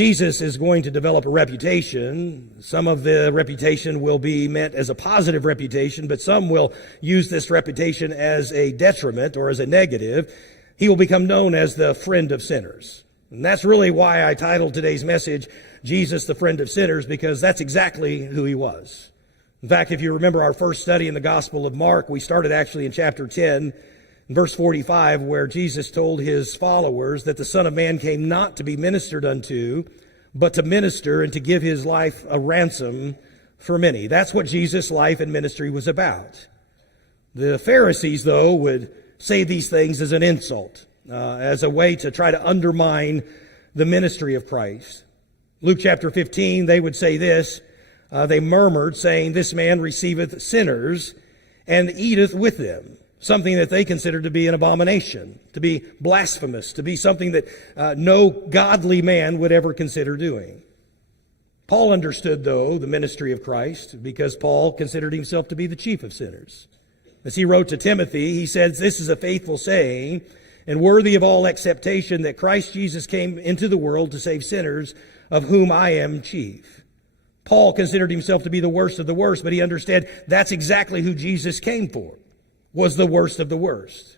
Jesus is going to develop a reputation. Some of the reputation will be meant as a positive reputation, but some will use this reputation as a detriment or as a negative. He will become known as the friend of sinners. And that's really why I titled today's message, Jesus, the Friend of Sinners, because that's exactly who he was. In fact, if you remember our first study in the Gospel of Mark, we started actually in chapter 10, verse 45, where Jesus told his followers that the Son of Man came not to be ministered unto, but to minister and to give his life a ransom for many. That's what Jesus' life and ministry was about. The Pharisees, though, would say these things as an insult, as a way to try to undermine the ministry of Christ. Luke chapter 15, they would say this, they murmured, saying, "This man receiveth sinners and eateth with them." Something that they considered to be an abomination, to be blasphemous, to be something that no godly man would ever consider doing. Paul understood, though, the ministry of Christ, because Paul considered himself to be the chief of sinners. As he wrote to Timothy, he says, "This is a faithful saying, and worthy of all acceptation, that Christ Jesus came into the world to save sinners, of whom I am chief." Paul considered himself to be the worst of the worst, but he understood that's exactly who Jesus came for, was the worst of the worst.